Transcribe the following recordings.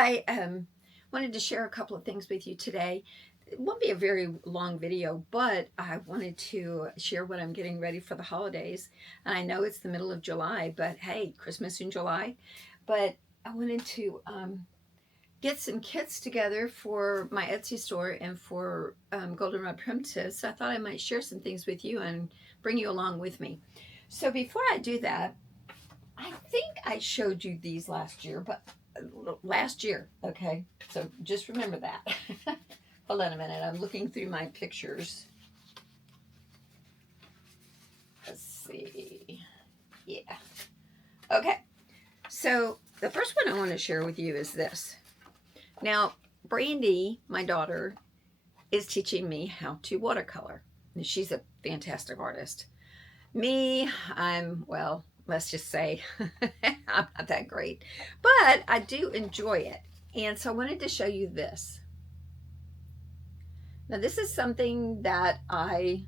I wanted to share a couple of things with you today. It won't be a very long video, but I wanted to share what I'm getting ready for the holidays. And I know it's the middle of July, but hey, Christmas in July. But I wanted to get some kits together for my Etsy store and for Goldenrod Primitives. So I thought I might share some things with you and bring you along with me. So before I do that, I think I showed you these last year, okay? So just remember that. Hold on a minute, I'm looking through my pictures. Let's see. Yeah. Okay, so the first one I want to share with you is this. Now, Brandy, my daughter, is teaching me how to watercolor. And she's a fantastic artist. Me, well, let's just say I'm not that great, but I do enjoy it. And so I wanted to show you this. Now, this is something that I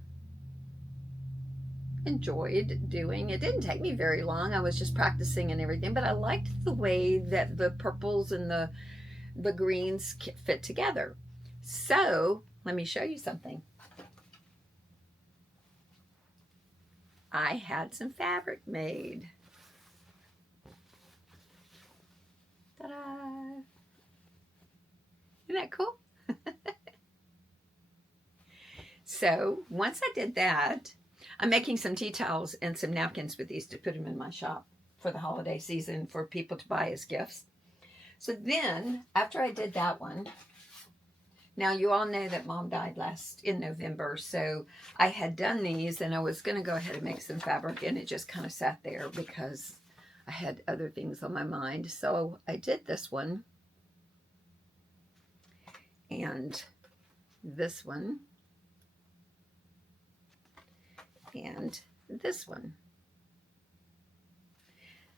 enjoyed doing. It didn't take me very long. I was just practicing and everything, but I liked the way that the purples and the greens fit together. So let me show you something. I had some fabric made. Ta-da! Isn't that cool? So once I did that, I'm making some tea towels and some napkins with these to put them in my shop for the holiday season for people to buy as gifts. So then, after I did that one, now you all know that Mom died in November, so I had done these and I was going to go ahead and make some fabric, and it just kind of sat there because I had other things on my mind. So I did this one and this one and this one.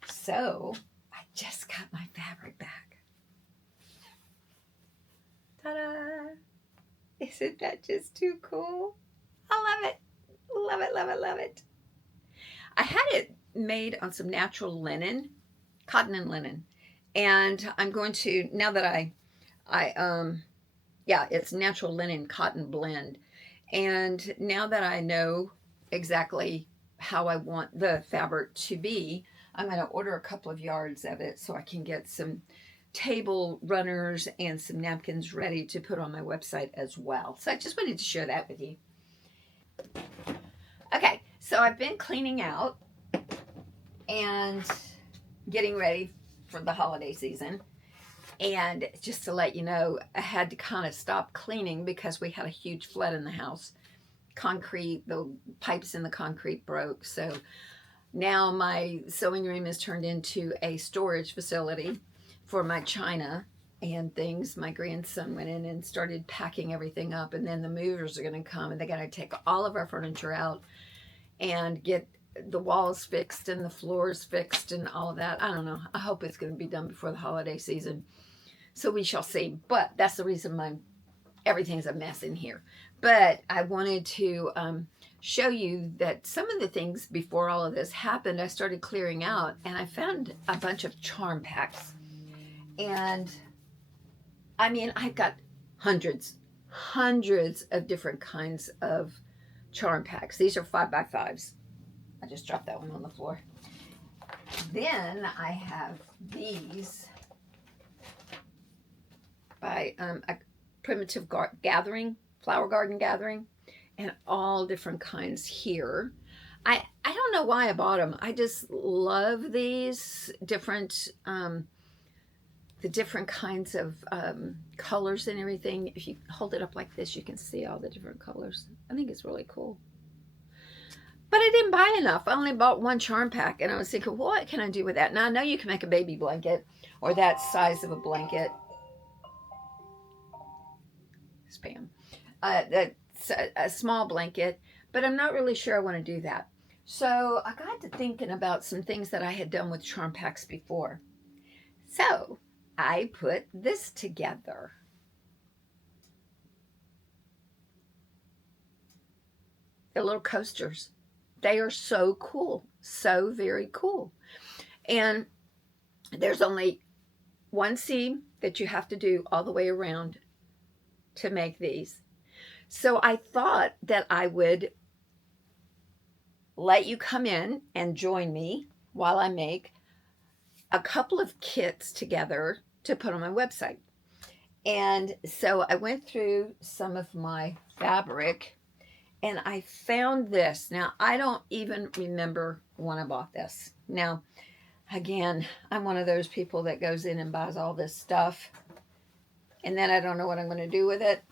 So I just got my fabric back. Ta-da! Isn't that just too cool? I love it. Love it, love it, love it. I had it made on some natural linen, cotton and linen. And I'm going to, now that it's natural linen cotton blend. And now that I know exactly how I want the fabric to be, I'm going to order a couple of yards of it so I can get some table runners and some napkins ready to put on my website as well. So I just wanted to share that with you. Okay, so I've been cleaning out and getting ready for the holiday season. And just to let you know, I had to kind of stop cleaning because we had a huge flood in the house. The pipes in the concrete broke. So now my sewing room is turned into a storage facility for my china and things. My grandson went in and started packing everything up, and then the movers are going to come and they're going to take all of our furniture out and get the walls fixed and the floors fixed and all of that. I don't know. I hope it's going to be done before the holiday season. So we shall see. But that's the reason everything's a mess in here. But I wanted to show you that some of the things before all of this happened, I started clearing out, and I found a bunch of charm packs. And I mean, I've got hundreds of different kinds of charm packs. These are 5x5s. I just dropped that one on the floor. Then I have these by a primitive gathering, flower garden gathering, and all different kinds here. I don't know why I bought them. I just love these different the different kinds of colors and everything. If you hold it up like this, you can see all the different colors. I think it's really cool. But I didn't buy enough. I only bought one charm pack, and I was thinking, what can I do with that? Now I know you can make a baby blanket or that size of a blanket. Spam. That's a small blanket, but I'm not really sure I want to do that. So I got to thinking about some things that I had done with charm packs before. So I put this together. They're little coasters. They are so cool. So very cool. And there's only one seam that you have to do all the way around to make these. So I thought that I would let you come in and join me while I make a couple of kits together to put on my website. And so I went through some of my fabric and I found this. Now, I don't even remember when I bought this. Now, again, I'm one of those people that goes in and buys all this stuff and then I don't know what I'm going to do with it.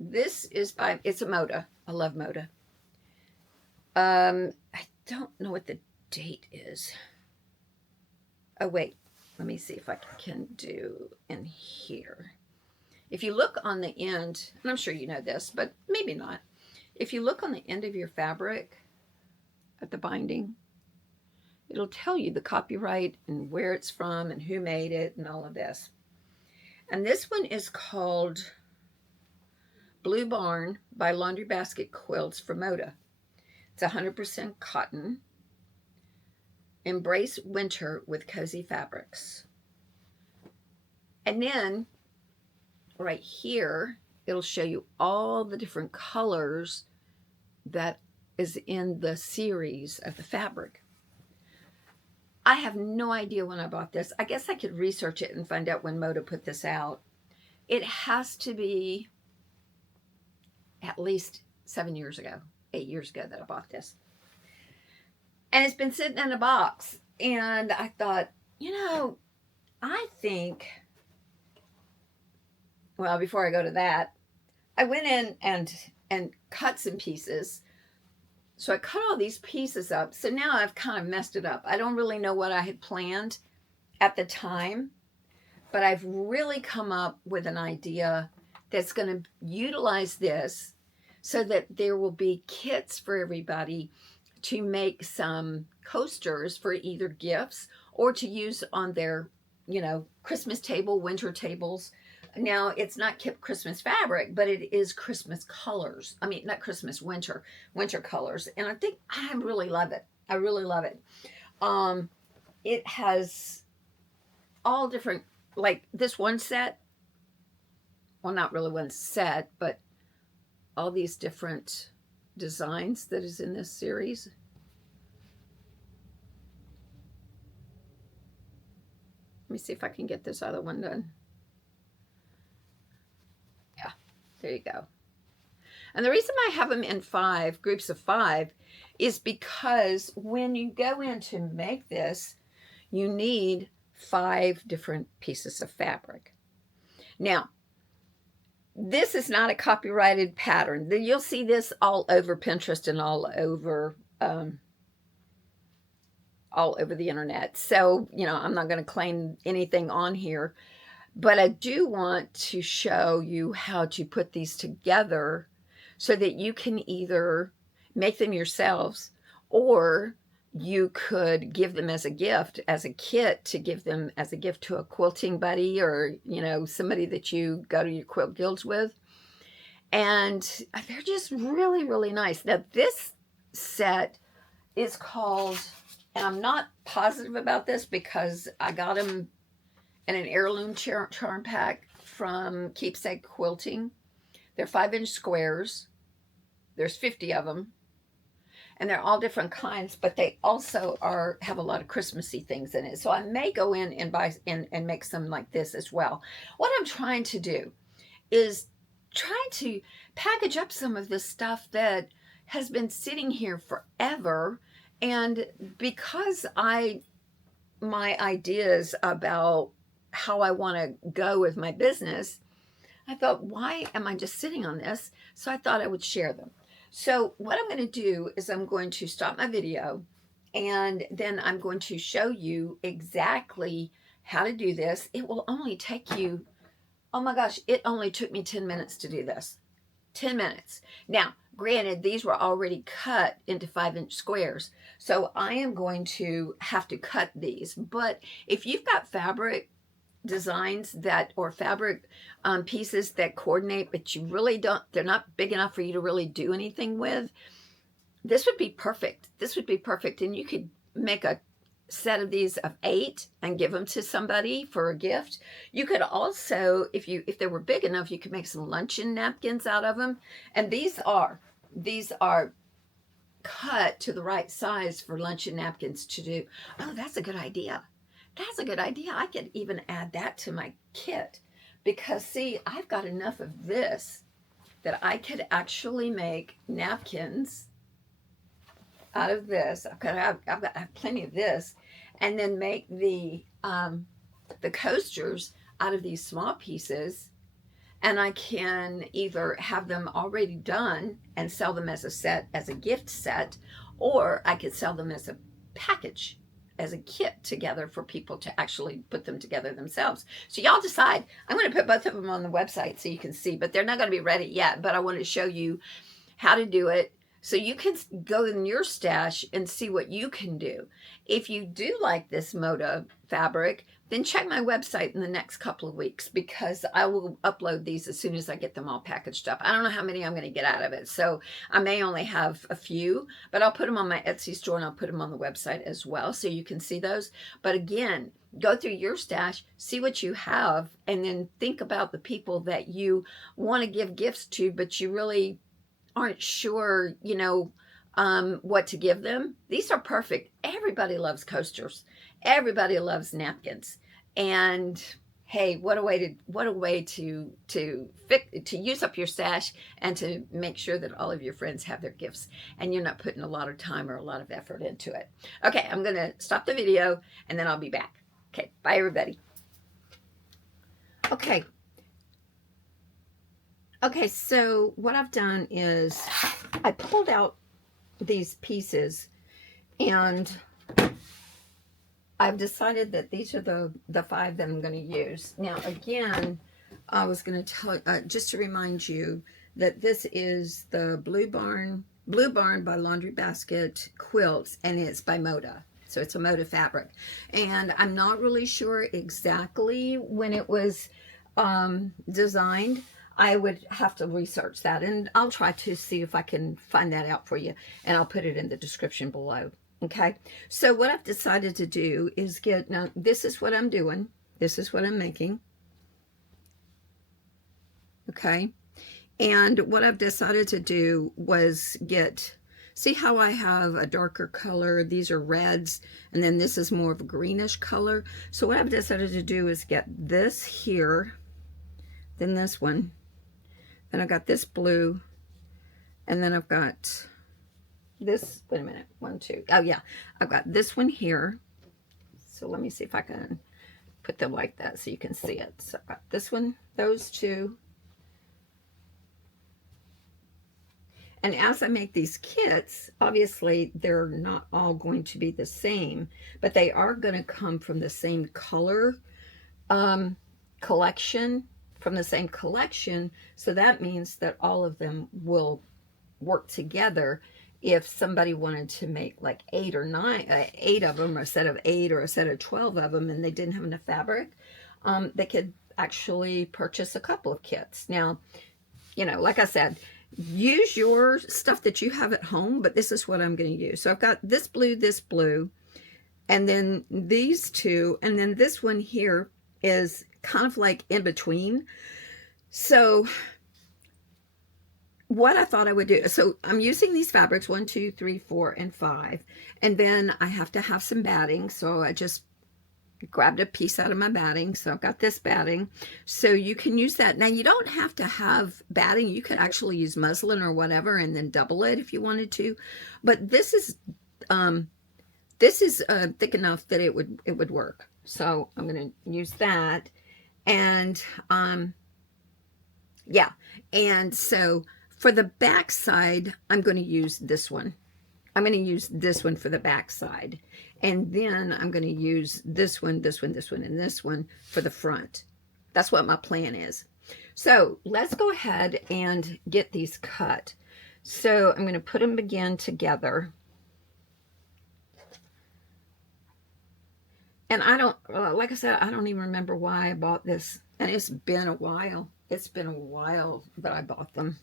This is by, it's a Moda. I love Moda. I don't know what the date is. Oh, wait. Let me see if I can do in here. If you look on the end, and I'm sure you know this, but maybe not. If you look on the end of your fabric at the binding, it'll tell you the copyright and where it's from and who made it and all of this. And this one is called Blue Barn by Laundry Basket Quilts from Moda. It's 100% cotton. Embrace winter with cozy fabrics. And then right here, it'll show you all the different colors that is in the series of the fabric. I have no idea when I bought this. I guess I could research it and find out when Moda put this out. It has to be at least 7 years ago, 8 years ago that I bought this. And it's been sitting in a box. And I thought, you know, I think, well, before I go to that, I went in and cut some pieces. So I cut all these pieces up. So now I've kind of messed it up. I don't really know what I had planned at the time, but I've really come up with an idea that's going to utilize this so that there will be kits for everybody to make some coasters for either gifts or to use on their, you know, Christmas table, winter tables. Now, it's not kept Christmas fabric, but it is Christmas colors. I mean, not Christmas, winter colors. And I think I really love it. I really love it. It has all different, like this one set, well, not really one set, but all these different designs that is in this series. Let me see if I can get this other one done. Yeah, there you go. And the reason I have them in 5 groups of 5 is because when you go in to make this, you need 5 different pieces of fabric. Now, this is not a copyrighted pattern. You'll see this all over Pinterest and all over the internet. So, you know, I'm not going to claim anything on here, but I do want to show you how to put these together so that you can either make them yourselves or you could give them as a gift, as a kit, to give them as a gift to a quilting buddy or, you know, somebody that you go to your quilt guilds with. And they're just really, really nice. Now, this set is called, and I'm not positive about this because I got them in an heirloom charm pack from Keepsake Quilting. They're 5-inch squares. There's 50 of them. And they're all different kinds, but they also have a lot of Christmassy things in it. So I may go in and buy and make some like this as well. What I'm trying to do is try to package up some of this stuff that has been sitting here forever. And because my ideas about how I want to go with my business, I thought, why am I just sitting on this? So I thought I would share them. So what I'm going to do is I'm going to stop my video and then I'm going to show you exactly how to do this. It will only take you, oh my gosh, it only took me 10 minutes to do this. 10 minutes. Now, granted, these were already cut into 5-inch squares. So I am going to have to cut these. But if you've got fabric designs that, or fabric pieces that coordinate, but you really don't, they're not big enough for you to really do anything with, this would be perfect. This would be perfect. And you could make a set of these of 8 and give them to somebody for a gift. You could also, if they were big enough, you could make some luncheon napkins out of them. And these are cut to the right size for luncheon napkins to do. Oh, that's a good idea. That's a good idea. I could even add that to my kit, because see, I've got enough of this that I could actually make napkins out of this. I've got plenty of this, and then make the coasters out of these small pieces. And I can either have them already done and sell them as a set, as a gift set, or I could sell them as a package, as a kit together for people to actually put them together themselves. So y'all decide. I'm going to put both of them on the website so you can see, but they're not going to be ready yet. But I want to show you how to do it, so you can go in your stash and see what you can do. If you do like this Moda fabric, then check my website in the next couple of weeks, because I will upload these as soon as I get them all packaged up. I don't know how many I'm going to get out of it, so I may only have a few, but I'll put them on my Etsy store and I'll put them on the website as well so you can see those. But again, go through your stash, see what you have, and then think about the people that you want to give gifts to, but you really aren't sure, what to give them. These are perfect. Everybody loves coasters. Everybody loves napkins. And hey, what a way to use up your stash and to make sure that all of your friends have their gifts and you're not putting a lot of time or a lot of effort into it. Okay, I'm going to stop the video and then I'll be back. Okay, bye everybody. Okay, so what I've done is I pulled out these pieces, and I've decided that these are the 5 that I'm going to use. Now, again, I was going to tell, just to remind you, that this is the Blue Barn by Laundry Basket quilts, and it's by Moda. So it's a Moda fabric. And I'm not really sure exactly when it was designed. I would have to research that, and I'll try to see if I can find that out for you, and I'll put it in the description below. Okay, so what I've decided to do is now this is what I'm doing. This is what I'm making. Okay, and what I've decided to do was see how I have a darker color? These are reds, and then this is more of a greenish color. So what I've decided to do is get this here, then this one. Then I've got this blue, and then I've got this, wait a minute, 1, 2, oh yeah, I've got this one here. So let me see if I can put them like that so you can see it. So I've got this one, those two. And as I make these kits, obviously they're not all going to be the same, but they are going to come from the same color collection. From the same collection, so that means that all of them will work together. If somebody wanted to make like 8 or 9, 8 of them, or a set of 8 or a set of 12 of them, and they didn't have enough fabric, they could actually purchase a couple of kits. Now, like I said, use your stuff that you have at home, but this is what I'm going to use. So I've got this blue, and then these two, and then this one here is kind of like in between. So what I thought I would do, so I'm using these fabrics 1, 2, 3, 4, and 5, and then I have to have some batting, so I just grabbed a piece out of my batting. So I've got this batting, so you can use that. Now you don't have to have batting, you could actually use muslin or whatever and then double it if you wanted to, but this is thick enough that it would work. So I'm going to use that. And yeah, and so for the back side, I'm going to use this one. I'm going to use this one for the back side, and then I'm going to use this one, and this one for the front. That's what my plan is. So let's go ahead and get these cut. So I'm going to put them again together. And I don't, like I said, I don't even remember why I bought this. And it's been a while. It's been a while that I bought them.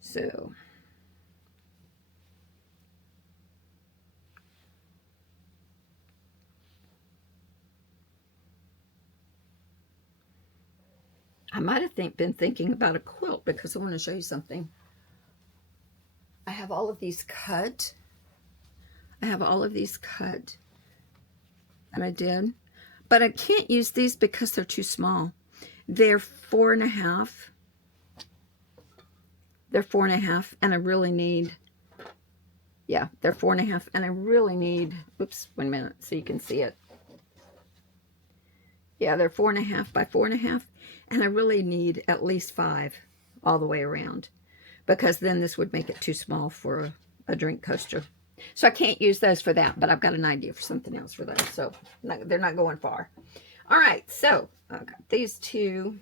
So. I might have been thinking about a quilt because I want to show you something. I have all of these cut. And I did. But I can't use these because they're too small. They're 4.5. They're 4.5, and I really need, yeah, they're 4.5, and I really need, oops, 1 minute so you can see it. Yeah, they're 4.5 by 4.5, and I really need at least 5 all the way around, because then this would make it too small for a drink coaster. So I can't use those for that, but I've got an idea for something else for those, so they're not going far. All right, so I've got these two.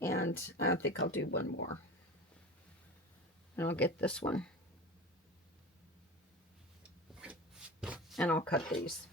And I think I'll do one more. And I'll get this one. And I'll cut these.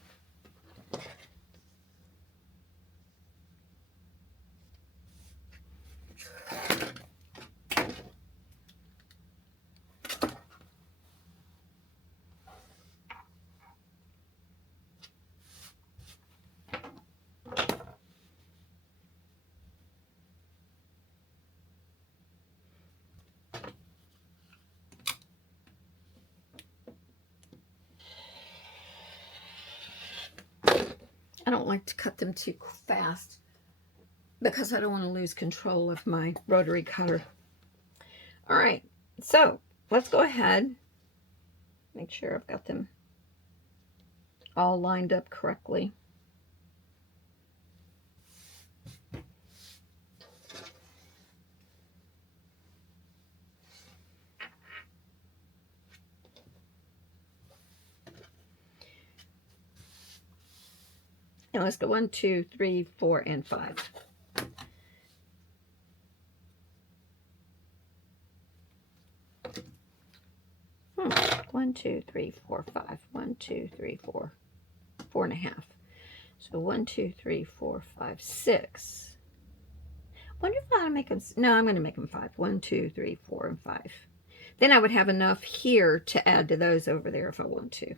I don't like to cut them too fast because I don't want to lose control of my rotary cutter. All right, so let's go ahead, make sure I've got them all lined up correctly. And let's go 1, 2, 3, 4, and 5. 1, 2, 3, 4, 5. 1, 2, 3, 4. 4.5. So 1, 2, 3, 4, 5, 6. Wonder if I'll make them. No, I'm going to make them 5. 1, 2, 3, 4, and 5. Then I would have enough here to add to those over there if I want to.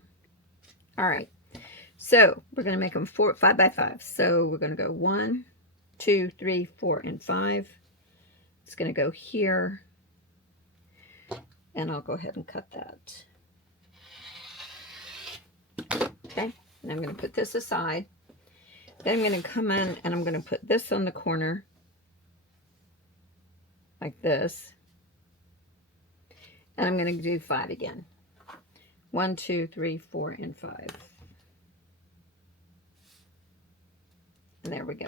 All right. So we're going to make them 5 by 5. So we're going to go 1, 2, 3, 4, and 5. It's going to go here. And I'll go ahead and cut that. Okay. And I'm going to put this aside. Then I'm going to come in and I'm going to put this on the corner. Like this. And I'm going to do 5 again. 1, 2, 3, 4, and 5. And there we go.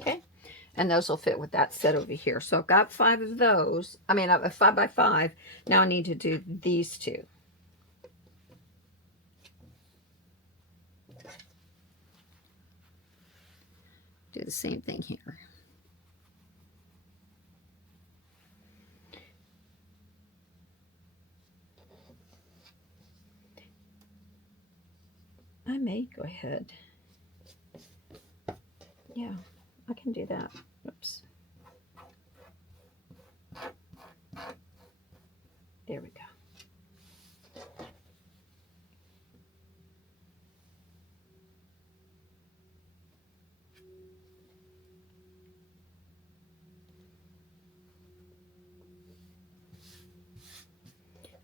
Okay. And those will fit with that set over here. So I've got 5 of those. I mean, 5 by 5. Now I need to do these 2. Do the same thing here. I may go ahead. Yeah, I can do that. Oops. There we go.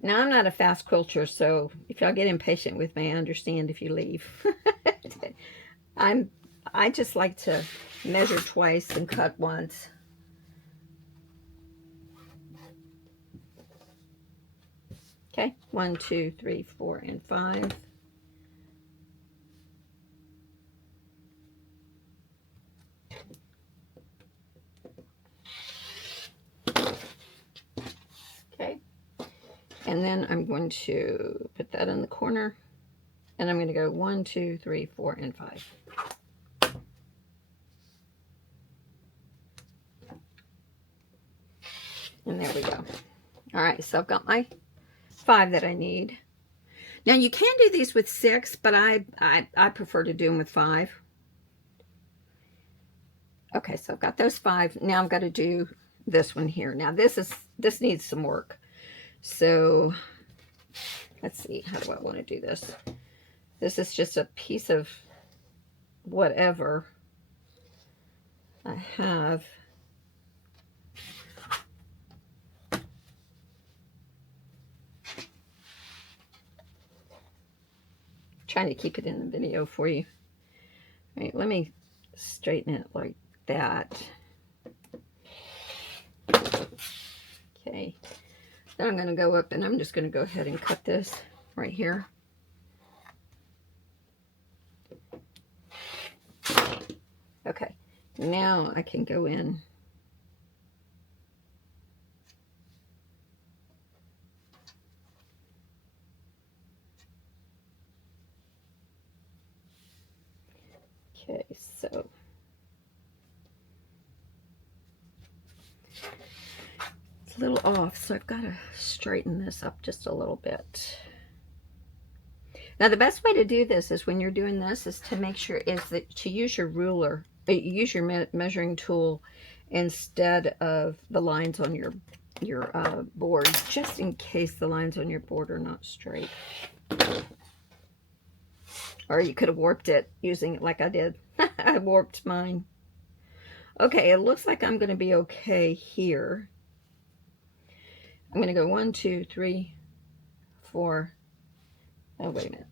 Now, I'm not a fast quilter, so if y'all get impatient with me, I understand if you leave. I just like to measure twice and cut once. Okay, 1, 2, 3, 4, and 5. Okay. And then I'm going to put that in the corner. And I'm going to go 1, 2, 3, 4, and 5. And there we go. All right, so I've got my 5 that I need. Now you can do these with 6, but I prefer to do them with 5. Okay, so I've got those 5. Now I've got to do this one here. Now this needs some work. So let's see, how do I want to do this? This is just a piece of whatever I have. Trying to keep it in the video for you. All right, let me straighten it like that. Okay, then I'm going to go up and I'm just going to go ahead and cut this right here. Okay, now I can go in. Okay, so it's a little off, so I've got to straighten this up just a little bit. Now, the best way to do this is when you're doing this is to make sure is that to use your ruler, use your measuring tool instead of the lines on your board, just in case the lines on your board are not straight. Or you could have warped it using it like I did. I warped mine. Okay, it looks like I'm going to be okay here. I'm going to go 1, 2, 3, 4. Oh, wait a minute.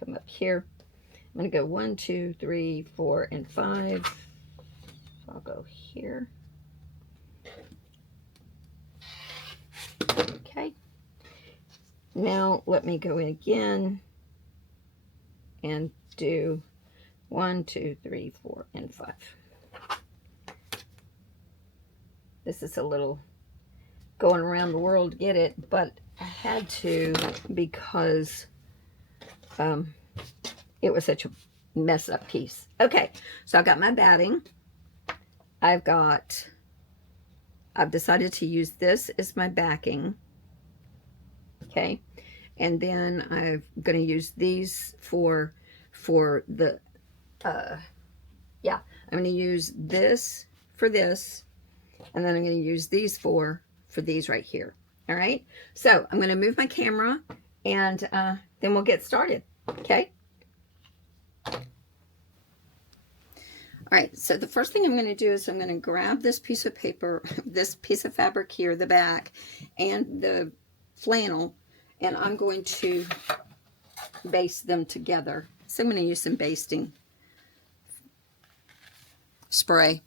Come up here. I'm going to go 1, 2, 3, 4, and 5. I'll go here. Okay. Now let me go in again and do 1, 2, 3, 4, and 5. This is a little going around the world to get it, but I had to because it was such a mess up piece. Okay, so I've got my batting. I've decided to use this as my backing. Okay, and then I'm going to use these for the yeah, I'm going to use this for this, and then I'm going to use these for these right here. All right, so I'm going to move my camera, and then we'll get started. Okay. All right, so the first thing I'm going to do is I'm going to grab this piece of paper, this piece of fabric here, the back, and the flannel, and I'm going to baste them together. So I'm going to use some basting spray.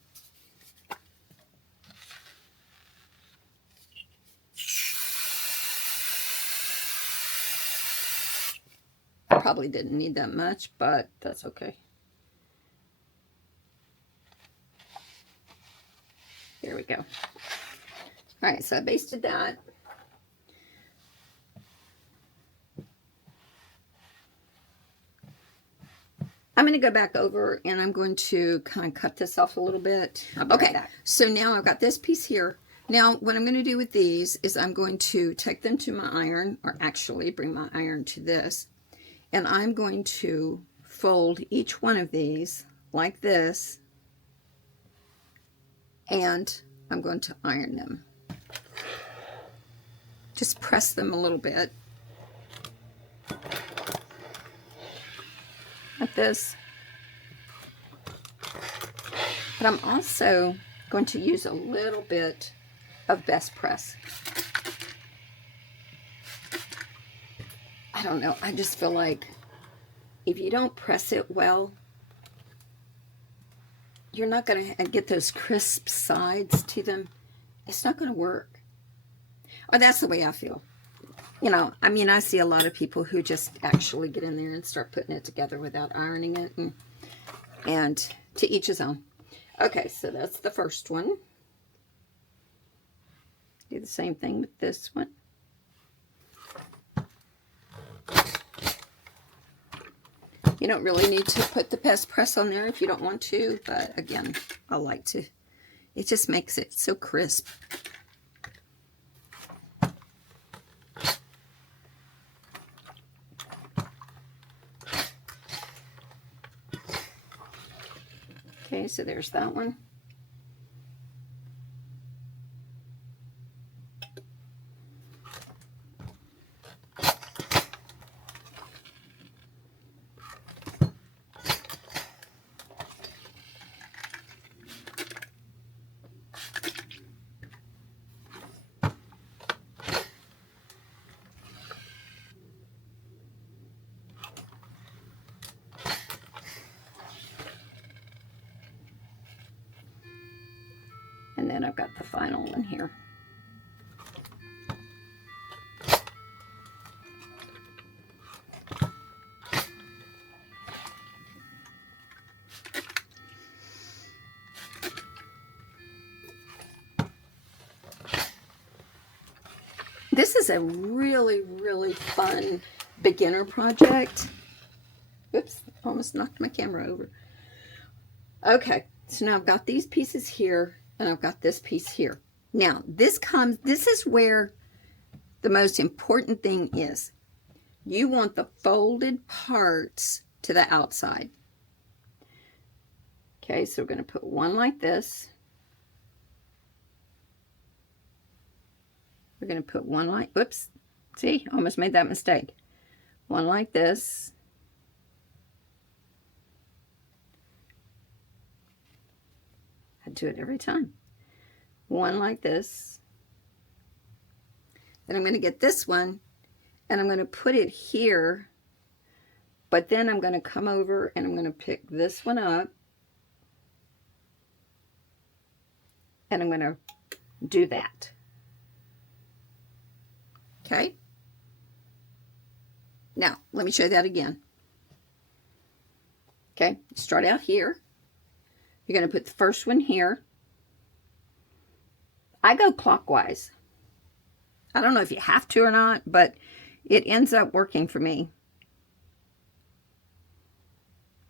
I probably didn't need that much, but that's okay. There we go. All right, so I basted that. I'm going to go back over and I'm going to kind of cut this off a little bit. Okay, so now I've got this piece here. Now, what I'm going to do with these is I'm going to take them to my iron, or actually bring my iron to this, and I'm going to fold each one of these like this, and I'm going to iron them. Just press them a little bit. Like this. But I'm also going to use a little bit of best press. I don't know, I just feel like if you don't press it well, you're not going to get those crisp sides to them. It's not going to work. Or that's the way I feel. You know, I mean, I see a lot of people who just actually get in there and start putting it together without ironing it. And to each his own. Okay, so that's the first one. Do the same thing with this one. You don't really need to put the best press on there if you don't want to, but again, I like to. It just makes it so crisp. Okay, so there's that one. then I've got the final one here. This is a really, really fun beginner project. Oops, almost knocked my camera over. Okay, so now I've got these pieces here, and I've got this piece here. Now, this is where the most important thing is. You want the folded parts to the outside. Okay, so we're going to put one like this. We're going to put one like, oops, see, almost made that mistake. One like this. I do it every time. One like this. Then I'm going to get this one, and I'm going to put it here, but then I'm going to come over and I'm going to pick this one up, and I'm going to do that. Okay? Now, let me show you that again. Okay, start out here. You're going to put the first one here. I go clockwise. I don't know if you have to or not, but it ends up working for me.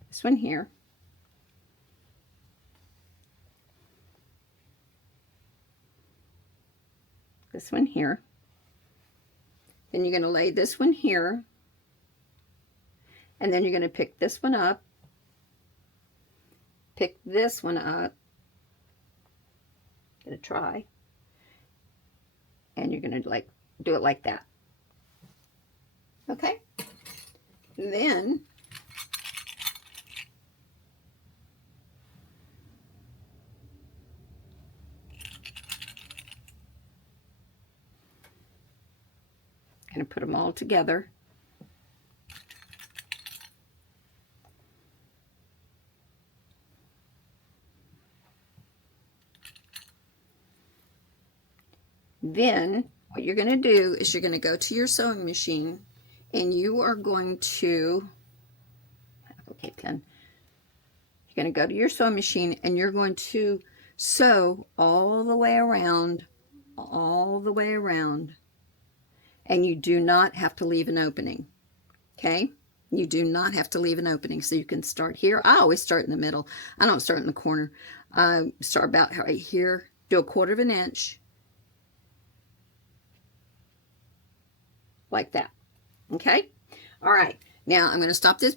This one here. This one here. Then you're going to lay this one here. And then you're going to pick this one up. Pick this one up. Gonna try. And you're going to like do it like that. Okay? Then going to put them all together. Then what you're going to do is you're going to go to your sewing machine, and you are going to, okay, pen. You're going to go to your sewing machine, and you're going to sew all the way around, and you do not have to leave an opening. Okay? You do not have to leave an opening. So you can start here. I always start in the middle. I don't start in the corner. Start about right here. Do a 1/4 of an inch. Like that. Okay? All right. Now I'm going to stop this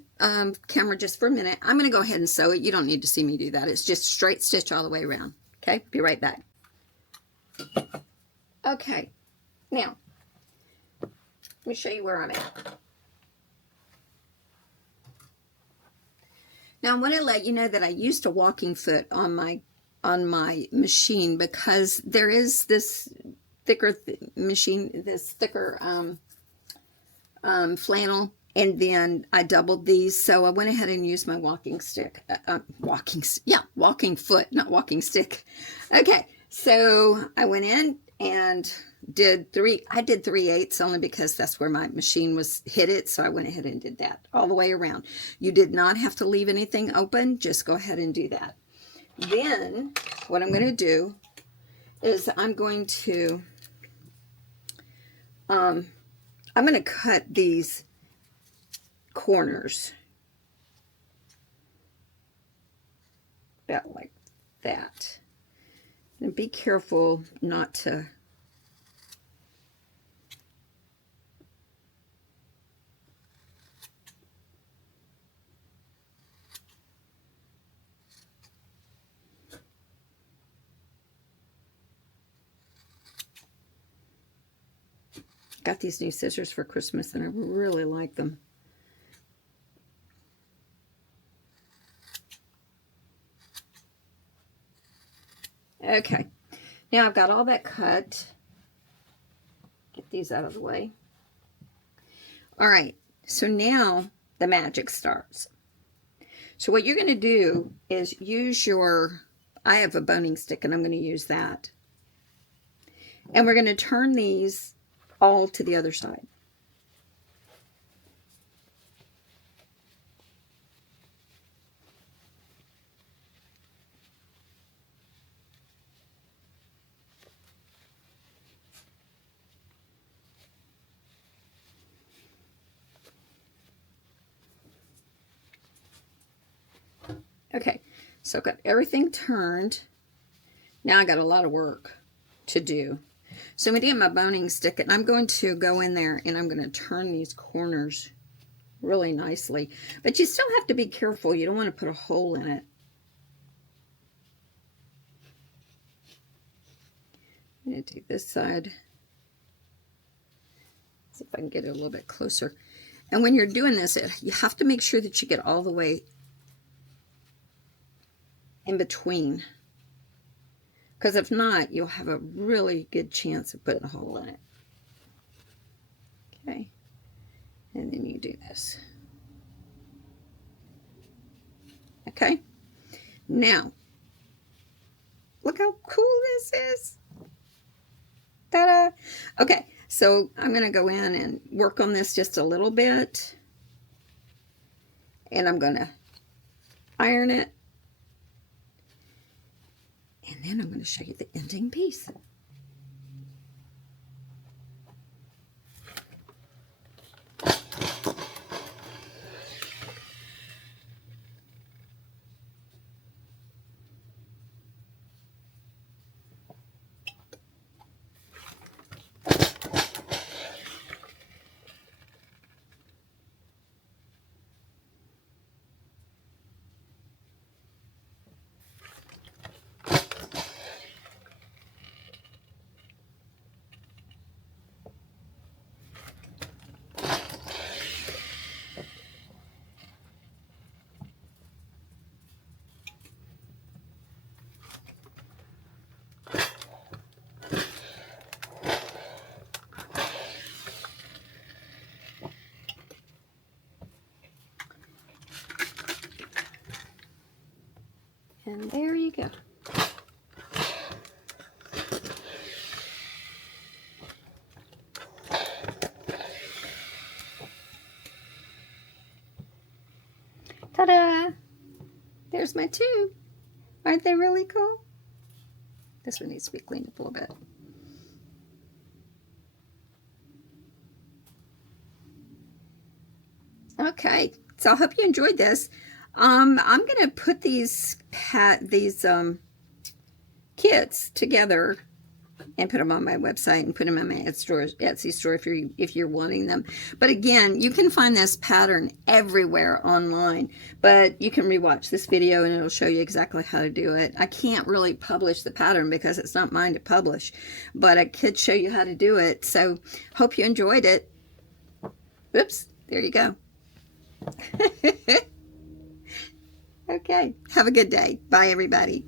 camera just for a minute. I'm going to go ahead and sew it. You don't need to see me do that. It's just straight stitch all the way around. Okay? Be right back. Okay. Now, let me show you where I'm at. Now I want to let you know that I used a walking foot on my machine because there is this thicker flannel, and then I doubled these, so I went ahead and used my walking stick. Walking foot, not walking stick. Okay, so I went in and did 3/8 only because that's where my machine was hit it, so I went ahead and did that all the way around. You did not have to leave anything open, just go ahead and do that. Then what I'm going to do is I'm going to cut these corners about like that. And be careful not to got these new scissors for Christmas and I really like them. Okay, now I've got all that cut. Get these out of the way. All right, so now the magic starts. So what you're going to do is use your I have a boning stick and I'm going to use that. And we're going to turn these all to the other side. Okay, so I've got everything turned. Now I got a lot of work to do. So I'm going to get my boning stick and I'm going to go in there and I'm going to turn these corners really nicely. But you still have to be careful. You don't want to put a hole in it. I'm going to take this side. See if I can get it a little bit closer. And when you're doing this, you have to make sure that you get all the way in between, because if not, you'll have a really good chance of putting a hole in it. Okay, and then you do this. Okay, now look how cool this is. Ta-da! Okay, so I'm going to go in and work on this just a little bit, and I'm going to iron it. And then I'm going to show you the ending piece. And there you go. Ta-da! There's my two. Aren't they really cool? This one needs to be cleaned up a little bit. Okay, so I hope you enjoyed this. I'm going to put these kits together and put them on my website and put them on my Etsy store if you're wanting them. But again, you can find this pattern everywhere online, but you can rewatch this video and it'll show you exactly how to do it. I can't really publish the pattern because it's not mine to publish, but I could show you how to do it. So hope you enjoyed it. Oops, there you go. Okay, have a good day. Bye, everybody.